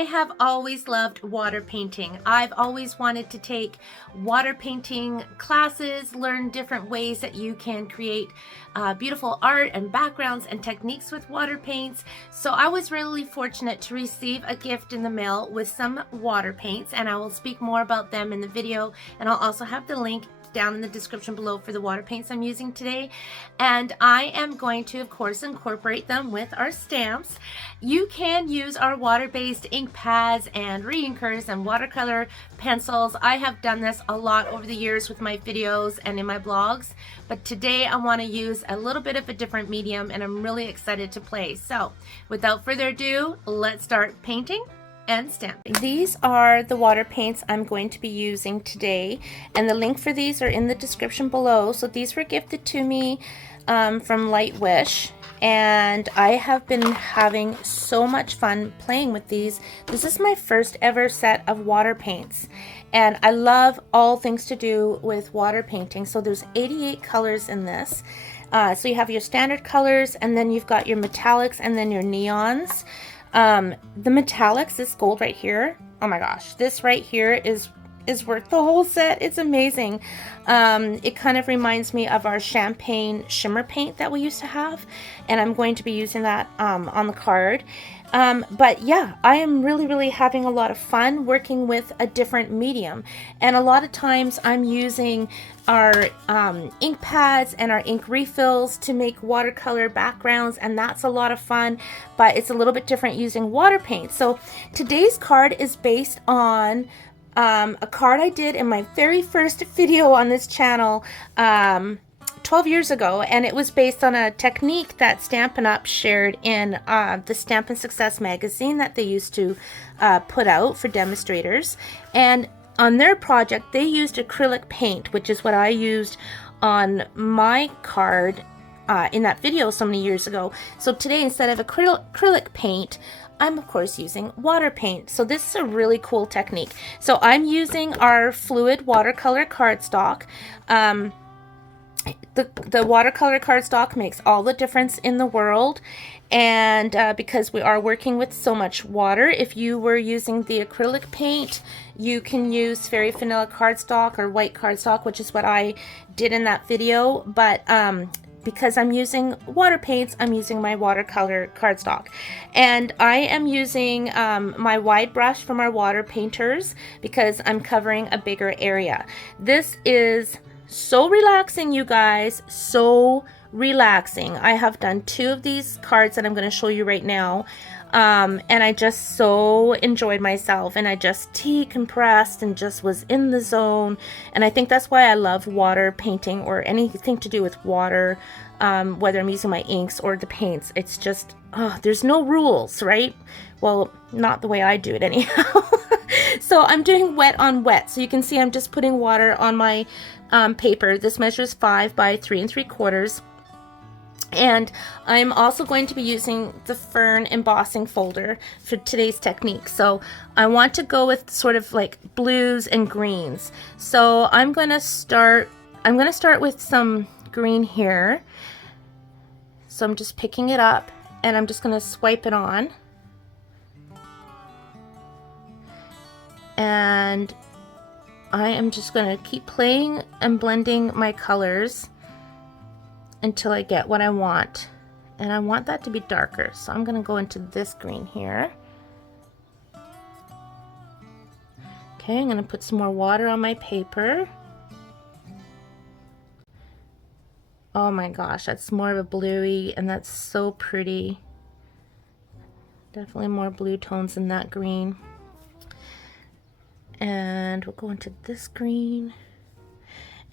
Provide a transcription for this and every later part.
I have always loved water painting. I've always wanted to take water painting classes, learn different ways that you can create beautiful art and backgrounds and techniques with water paints. So I was really fortunate to receive a gift in the mail with some water paints, and I will speak more about them in the video, and I'll also have the link down in the description below for the water paints I'm using today. And I am going to, of course, incorporate them with our stamps. You can use our water-based ink pads and reinkers and watercolor pencils. I have done this a lot over the years with my videos and in my blogs, but today I want to use a little bit of a different medium, and I'm really excited to play. So without further ado, let's start painting and stamping. These are the water paints I'm going to be using today, and the link for these are in the description below. So these were gifted to me from Lightwish, and I have been having so much fun playing with these. This is my first ever set of water paints, and I love all things to do with water painting. So there's 88 colors in this. So you have your standard colors, and then you've got your metallics, and then your neons. The metallics, this gold right here, oh my gosh, this right here is worth the whole set. It's amazing. It kind of reminds me of our champagne shimmer paint that we used to have, and I'm going to be using that on the card. But yeah, I am really having a lot of fun working with a different medium, and a lot of times I'm using our ink pads and our ink refills to make watercolor backgrounds, and that's a lot of fun, but it's a little bit different using water paint. So today's card is based on a card I did in my very first video on this channel 12 years ago, and it was based on a technique that Stampin Up shared in the Stampin' Success magazine that they used to put out for demonstrators. And on their project, they used acrylic paint, which is what I used on my card in that video so many years ago. So today, instead of acrylic paint, I'm of course using water paint. So this is a really cool technique. So I'm using our fluid watercolor cardstock. The watercolor cardstock makes all the difference in the world, and because we are working with so much water, if you were using the acrylic paint, you can use fairy vanilla cardstock or white cardstock, which is what I did in that video. But because I'm using water paints, I'm using my watercolor cardstock, and I am using my wide brush from our water painters because I'm covering a bigger area. This is so relaxing, you guys, so relaxing. I have done 2 of these cards that I'm going to show you right now, and I just so enjoyed myself, and I just decompressed and just was in the zone. And I think that's why I love water painting, or anything to do with water, whether I'm using my inks or the paints. It's just, there's no rules, right? Well, not the way I do it anyhow. So I'm doing wet on wet. So you can see I'm just putting water on my paper. This measures 5 by 3 3/4. And I'm also going to be using the Fern embossing folder for today's technique. So I want to go with sort of like blues and greens. So I'm going to start with some green here. So I'm just picking it up, and I'm just going to swipe it on. And I am just going to keep playing and blending my colors until I get what I want. And I want that to be darker, so I'm going to go into this green here. Okay, I'm going to put some more water on my paper. Oh my gosh, that's more of a bluey, and that's so pretty. Definitely more blue tones in that green. And we'll go into this green.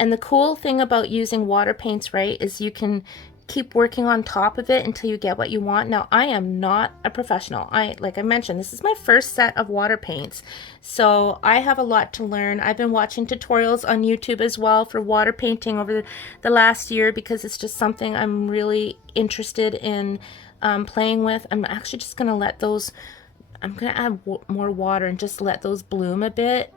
And the cool thing about using water paints, right, is you can keep working on top of it until you get what you want. Now, I am not a professional. Like I mentioned, this is my first set of water paints, so I have a lot to learn. I've been watching tutorials on YouTube as well for water painting over the last year, because it's just something I'm really interested in playing with. I'm actually just going to let those, I'm going to add more water and just let those bloom a bit.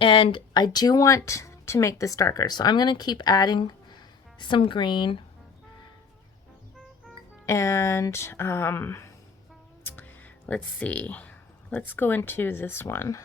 And I do want to make this darker, so I'm going to keep adding some green. And let's see, let's go into this one.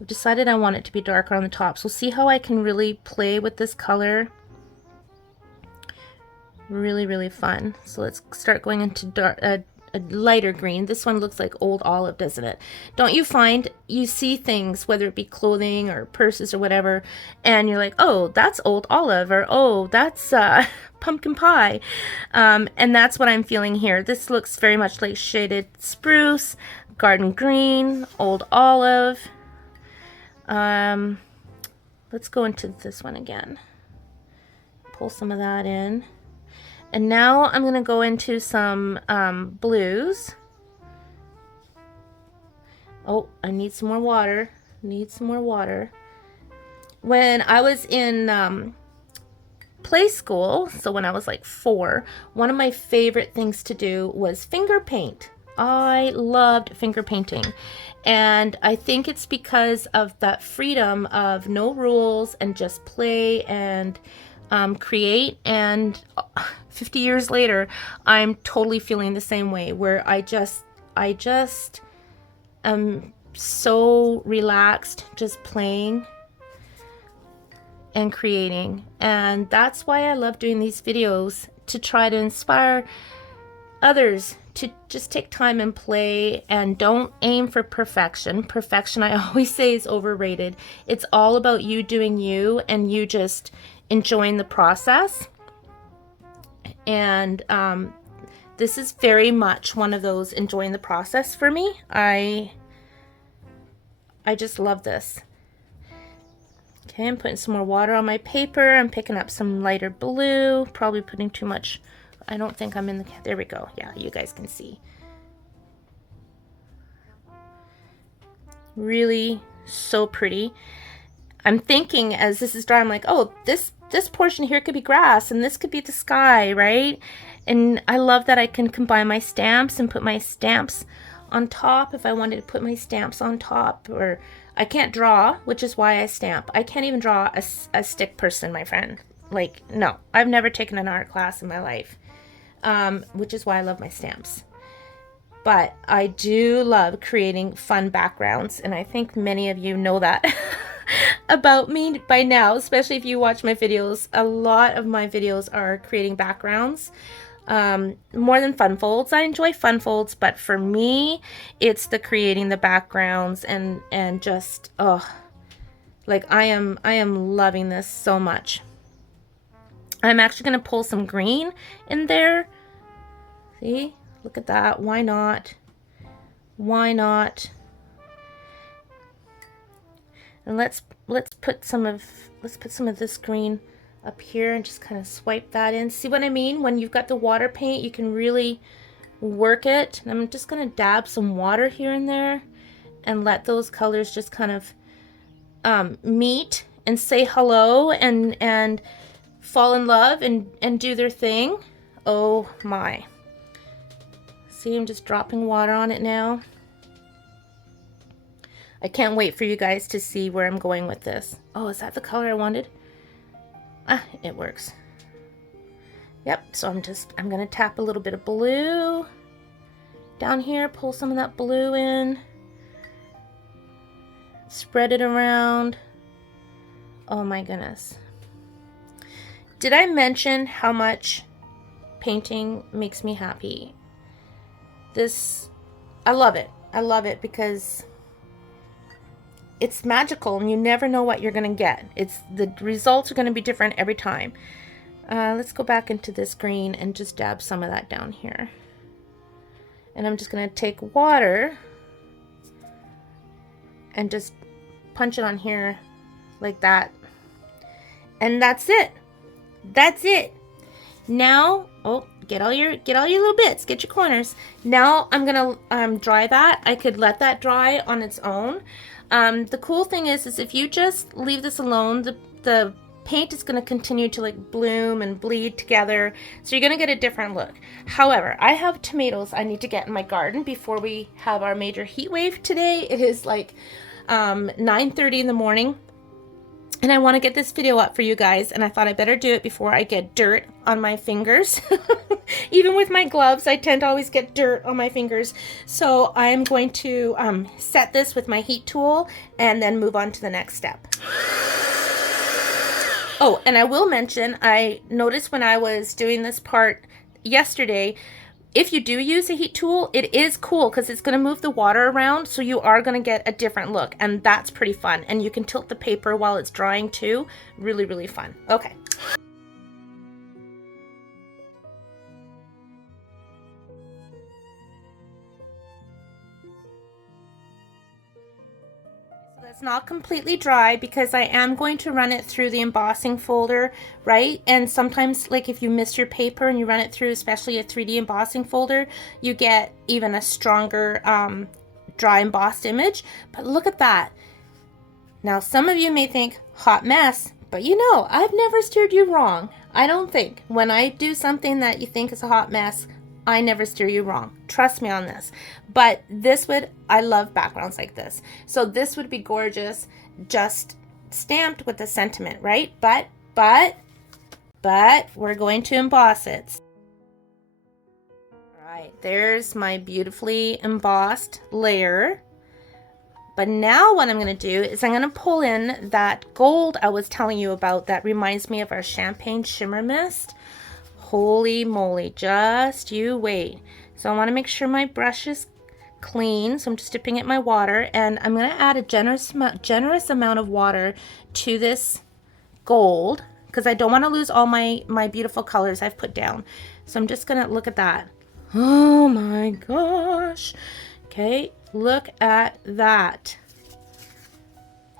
I've decided I want it to be darker on the top. So see how I can really play with this color? Really, really fun. So let's start going into dark, a lighter green. This one looks like old olive, doesn't it? Don't you find you see things, whether it be clothing or purses or whatever, and you're like, oh, that's old olive, or oh, that's pumpkin pie. And that's what I'm feeling here. This looks very much like shaded spruce, garden green, old olive. Let's go into this one again. Pull some of that in. And now I'm going to go into some blues. Oh, I need some more water. Need some more water. When I was in play school, so when I was like 4, one of my favorite things to do was finger paint. I loved finger painting. And I think it's because of that freedom of no rules and just play and create. And 50 years later, I'm totally feeling the same way, where I just am so relaxed just playing and creating. And that's why I love doing these videos, to try to inspire others to just take time and play, and don't aim for perfection. Perfection, I always say, is overrated. It's all about you doing you and you just enjoying the process. And this is very much one of those enjoying the process for me. I just love this. Okay, I'm putting some more water on my paper. I'm picking up some lighter blue, probably putting too much. I don't think I'm in the, there we go. Yeah, you guys can see. Really so pretty. I'm thinking as this is dry, I'm like, oh, this portion here could be grass and this could be the sky, right? And I love that I can combine my stamps and put my stamps on top if I wanted to put my stamps on top. Or I can't draw, which is why I stamp. I can't even draw a stick person, my friend. Like, no, I've never taken an art class in my life. Which is why I love my stamps. But I do love creating fun backgrounds, and I think many of you know that about me by now, especially if you watch my videos. A lot of my videos are creating backgrounds, more than fun folds. I enjoy fun folds, but for me, it's the creating the backgrounds and just, oh, like I am loving this so much. I'm actually going to pull some green in there. See? Look at that. Why not? Why not? And let's put some of this green up here and just kind of swipe that in. See what I mean? When you've got the water paint, you can really work it. And I'm just going to dab some water here and there and let those colors just kind of meet and say hello and fall in love and do their thing. Oh my. See, I'm just dropping water on it now. I can't wait for you guys to see where I'm going with this. Oh, is that the color I wanted? Ah, it works. Yep, so I'm gonna tap a little bit of blue down here, pull some of that blue in, spread it around. Oh my goodness. Did I mention how much painting makes me happy? I love it. I love it because it's magical and you never know what you're going to get. The results are going to be different every time. Let's go back into this green and just dab some of that down here. And I'm just going to take water and just punch it on here like that. And that's it. That's it. Now, oh, get all your little bits, get your corners. Now I'm gonna dry that. I could let that dry on its own. The cool thing is if you just leave this alone, the paint is gonna continue to like bloom and bleed together, so you're gonna get a different look. However, I have tomatoes I need to get in my garden before we have our major heat wave today. It is like 9:30 in the morning. And I want to get this video up for you guys, and I thought I better do it before I get dirt on my fingers. Even with my gloves, I tend to always get dirt on my fingers. So I'm going to set this with my heat tool and then move on to the next step. Oh, and I will mention, I noticed when I was doing this part yesterday, if you do use a heat tool, it is cool because it's going to move the water around, so you are going to get a different look, and that's pretty fun. And you can tilt the paper while it's drying too. Really, really fun. Okay. It's not completely dry because I am going to run it through the embossing folder, right? And sometimes, like if you miss your paper and you run it through, especially a 3D embossing folder, you get even a stronger dry embossed image. But look at that. Now, some of you may think, hot mess, but you know, I've never steered you wrong. I don't think. When I do something that you think is a hot mess, I never steer you wrong. Trust me on this. But this would, I love backgrounds like this. So this would be gorgeous, just stamped with the sentiment, right? But we're going to emboss it. All right, there's my beautifully embossed layer. But now what I'm going to do is I'm going to pull in that gold I was telling you about that reminds me of our champagne shimmer mist. Holy moly, just you wait. So I want to make sure my brush is clean, so I'm just dipping it in my water, and I'm going to add a generous amount of water to this gold because I don't want to lose all my beautiful colors I've put down. So I'm just going to look at that. Oh my gosh. Okay, look at that.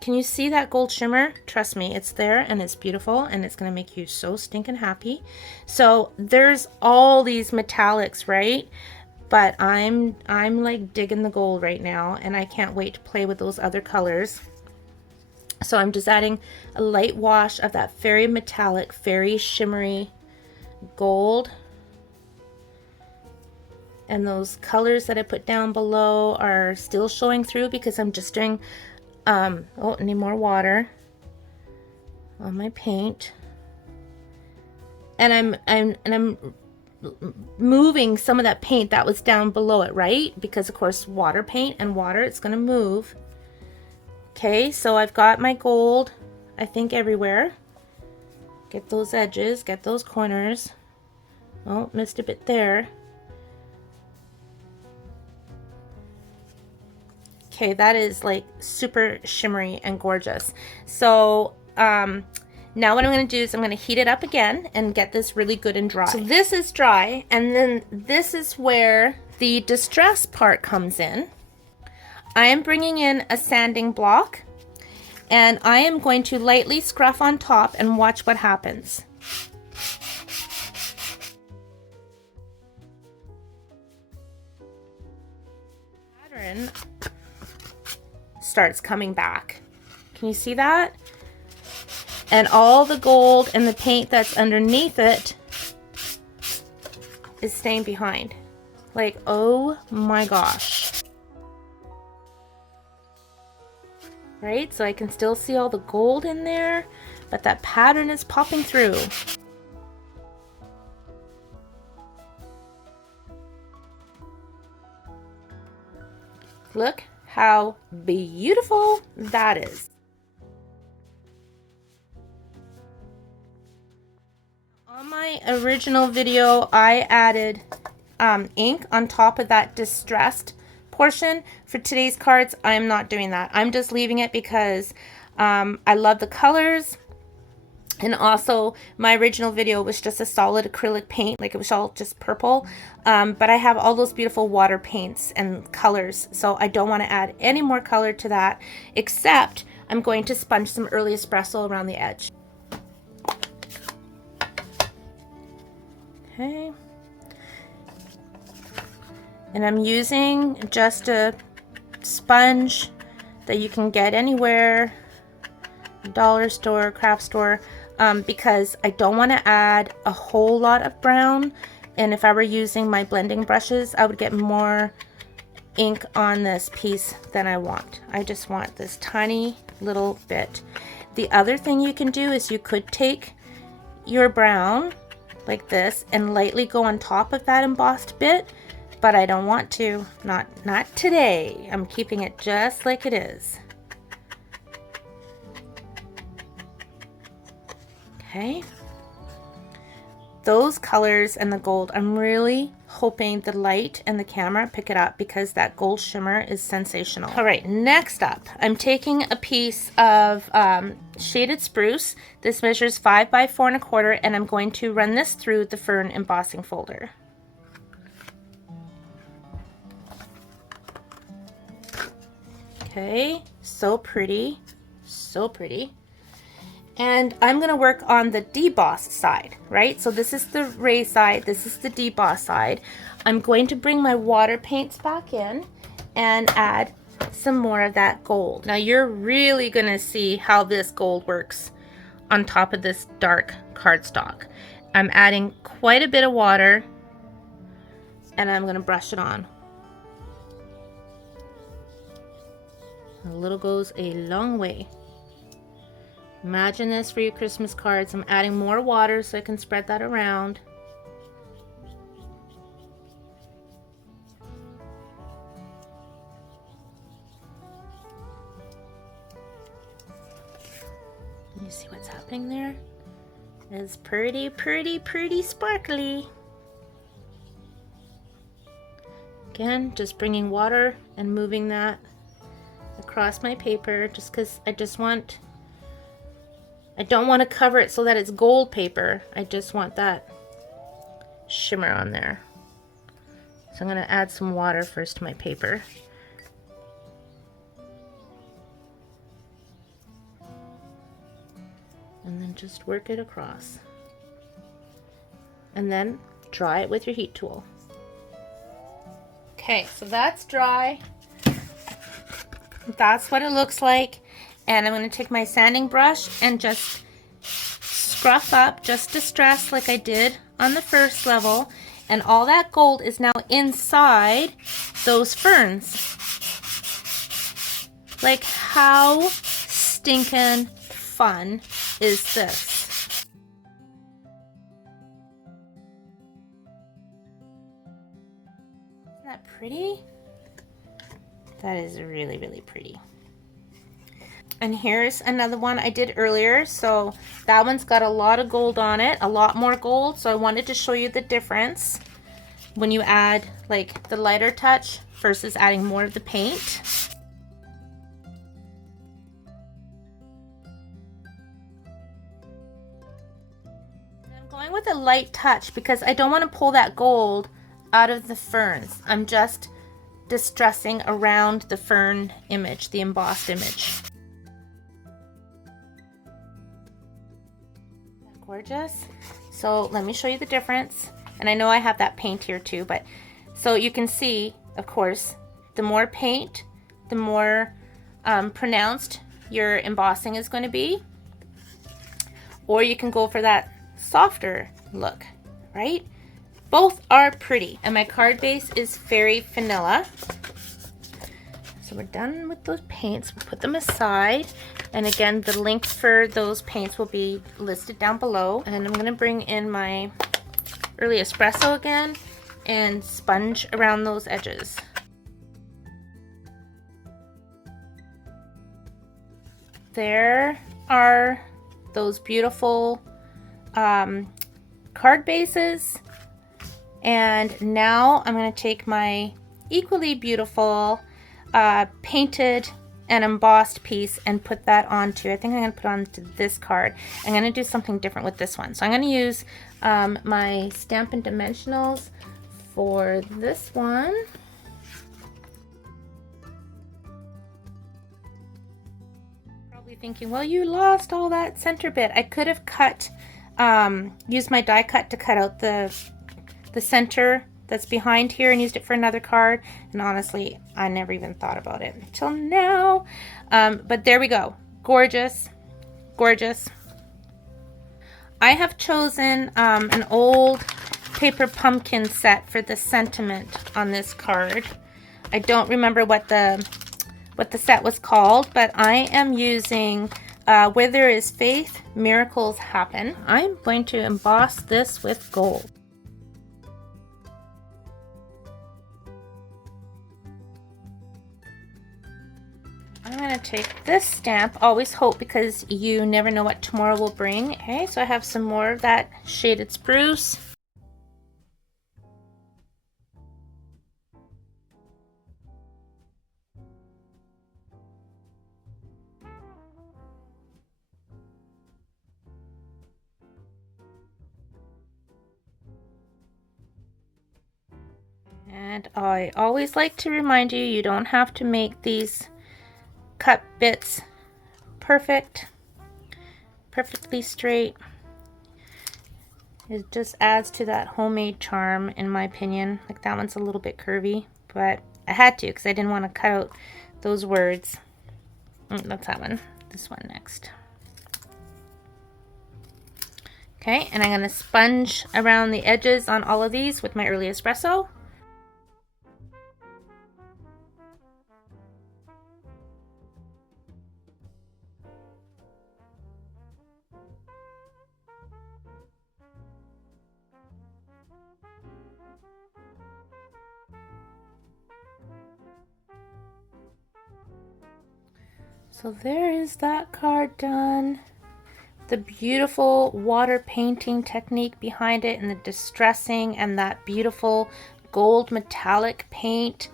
Can you see that gold shimmer? Trust me, it's there and it's beautiful and it's gonna make you so stinking happy. So there's all these metallics, right? But I'm like digging the gold right now, and I can't wait to play with those other colors. So I'm just adding a light wash of that very metallic, very shimmery gold. And those colors that I put down below are still showing through because I'm just doing oh, need more water on my paint, and I'm moving some of that paint that was down below it, right? Because of course water paint and water, it's gonna move. Okay, so I've got my gold, I think, everywhere. Get those edges, get those corners. Oh, missed a bit there. Okay, that is like super shimmery and gorgeous. So now what I'm going to do is I'm going to heat it up again and get this really good and dry. So this is dry, and then this is where the distress part comes in. I am bringing in a sanding block, and I am going to lightly scruff on top and watch what happens. Pattern starts coming back. Can you see that? And all the gold and the paint that's underneath it is staying behind. Like, oh my gosh. Right? So I can still see all the gold in there, but that pattern is popping through. Look how beautiful that is. On my original video, I added ink on top of that distressed portion. For today's cards, I'm not doing that. I'm just leaving it because I love the colors. And also, my original video was just a solid acrylic paint, like it was all just purple. But I have all those beautiful water paints and colors, so I don't want to add any more color to that, except I'm going to sponge some early espresso around the edge. Okay. And I'm using just a sponge that you can get anywhere, dollar store, craft store. Because I don't want to add a whole lot of brown, and if I were using my blending brushes, I would get more ink on this piece than I want. I just want this tiny little bit. The other thing you can do is you could take your brown like this and lightly go on top of that embossed bit, but I don't want to. Not today. I'm keeping it just like it is. Okay. Those colors and the gold, I'm really hoping the light and the camera pick it up because that gold shimmer is sensational. All right, next up, I'm taking a piece of shaded spruce. This measures 5 by 4 1/4, and I'm going to run this through the fern embossing folder. Okay, so pretty, so pretty. And I'm going to work on the deboss side, right? So this is the ray side, this is the deboss side. I'm going to bring my water paints back in and add some more of that gold. Now you're really going to see how this gold works on top of this dark cardstock. I'm adding quite a bit of water and I'm going to brush it on. A little goes a long way. Imagine this for your Christmas cards. I'm adding more water so I can spread that around. You see what's happening there? It's pretty, pretty, pretty sparkly. Again, just bringing water and moving that across my paper just because I don't want to cover it so that it's gold paper. I just want that shimmer on there. So I'm going to add some water first to my paper. And then just work it across. And then dry it with your heat tool. Okay, so that's dry. That's what it looks like. And I'm going to take my sanding brush and just scruff up, just distress like I did on the first level. And all that gold is now inside those ferns. Like, how stinking fun is this? Isn't that pretty? That is really, really pretty. And here's another one I did earlier. So that one's got a lot of gold on it, a lot more gold. So I wanted to show you the difference when you add like the lighter touch versus adding more of the paint. I'm going with a light touch because I don't want to pull that gold out of the ferns. I'm just distressing around the fern image, the embossed image. Gorgeous. So let me show you the difference. And I know I have that paint here too, but so you can see, of course, the more paint, the more pronounced your embossing is going to be. Or you can go for that softer look, right? Both are pretty. And my card base is very vanilla. So we're done with those paints. We'll put them aside. And again, the link for those paints will be listed down below. And I'm going to bring in my early espresso again and sponge around those edges. There are those beautiful card bases. And now I'm going to take my equally beautiful painted and embossed piece and put that onto, I think I'm going to put onto this card. I'm going to do something different with this one. So I'm going to use my Stampin' Dimensionals for this one. Probably thinking, well, you lost all that center bit. I could have cut, used my die cut to cut out the center that's behind here and used it for another card, and honestly I never even thought about it until now. But there we go. Gorgeous, gorgeous. I have chosen an old paper pumpkin set for the sentiment on this card. I don't remember what the set was called, but I am using where there is faith, miracles happen. I'm going to emboss this with gold. I'm going to take this stamp, always hope, because you never know what tomorrow will bring. Okay, so I have some more of that shaded spruce. And I always like to remind you, you don't have to make these cut bits perfectly straight. It just adds to that homemade charm, in my opinion. Like, that one's a little bit curvy, but I had to because I didn't want to cut out those words. That's that one. This one next. Okay, and I'm going to sponge around the edges on all of these with my early espresso. So there is that card done. The beautiful water painting technique behind it, and the distressing, and that beautiful gold metallic paint.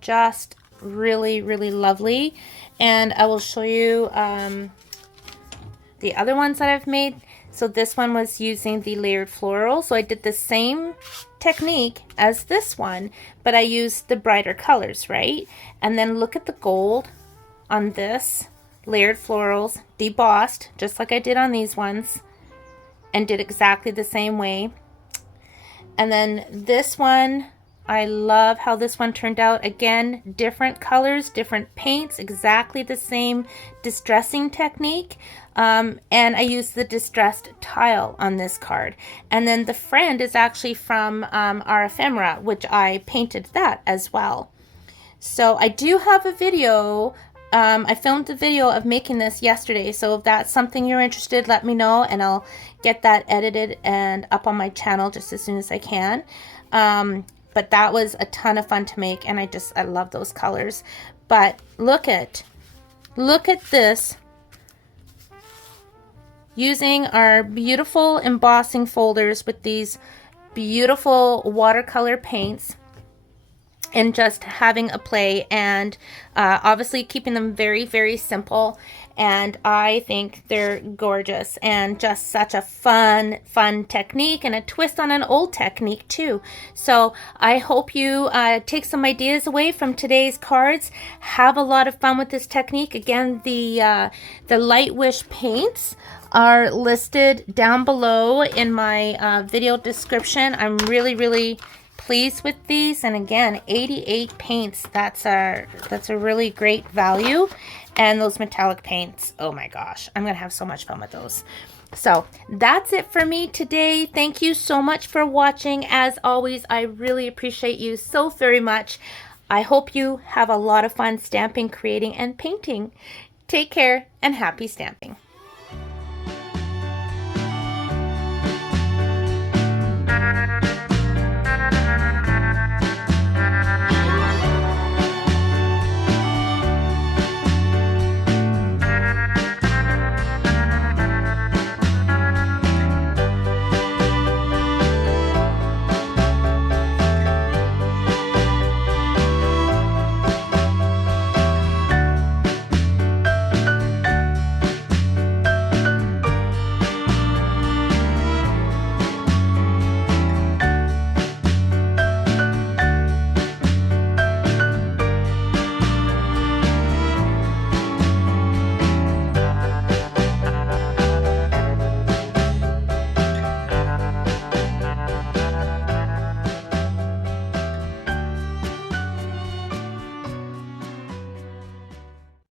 Just really, really lovely. And I will show you the other ones that I've made. So this one was using the layered floral. So I did the same technique as this one, but I used the brighter colors, right? And then look at the gold on this layered florals, debossed just like I did on these ones, and did exactly the same way. And then this one, I love how this one turned out. Again, different colors, different paints, exactly the same distressing technique. And I used the distressed tile on this card. And then the friend is actually from our ephemera, which I painted that as well. So I do have a video. I filmed a video of making this yesterday, so if that's something you're interested, let me know, and I'll get that edited and up on my channel just as soon as I can. But that was a ton of fun to make, and I love those colors. But look at this, using our beautiful embossing folders with these beautiful watercolor paints, and just having a play, and obviously keeping them very, very simple. And I think they're gorgeous, and just such a fun technique, and a twist on an old technique too. So I hope you take some ideas away from today's cards. Have a lot of fun with this technique. Again, the Lightwish paints are listed down below in my video description. I'm really pleased with these, and again, 88 paints. That's a really great value. And those metallic paints, oh my gosh, I'm gonna have so much fun with those. So that's it for me today. Thank you so much for watching. As always, I really appreciate you so very much. I hope you have a lot of fun stamping, creating, and painting. Take care, and happy stamping.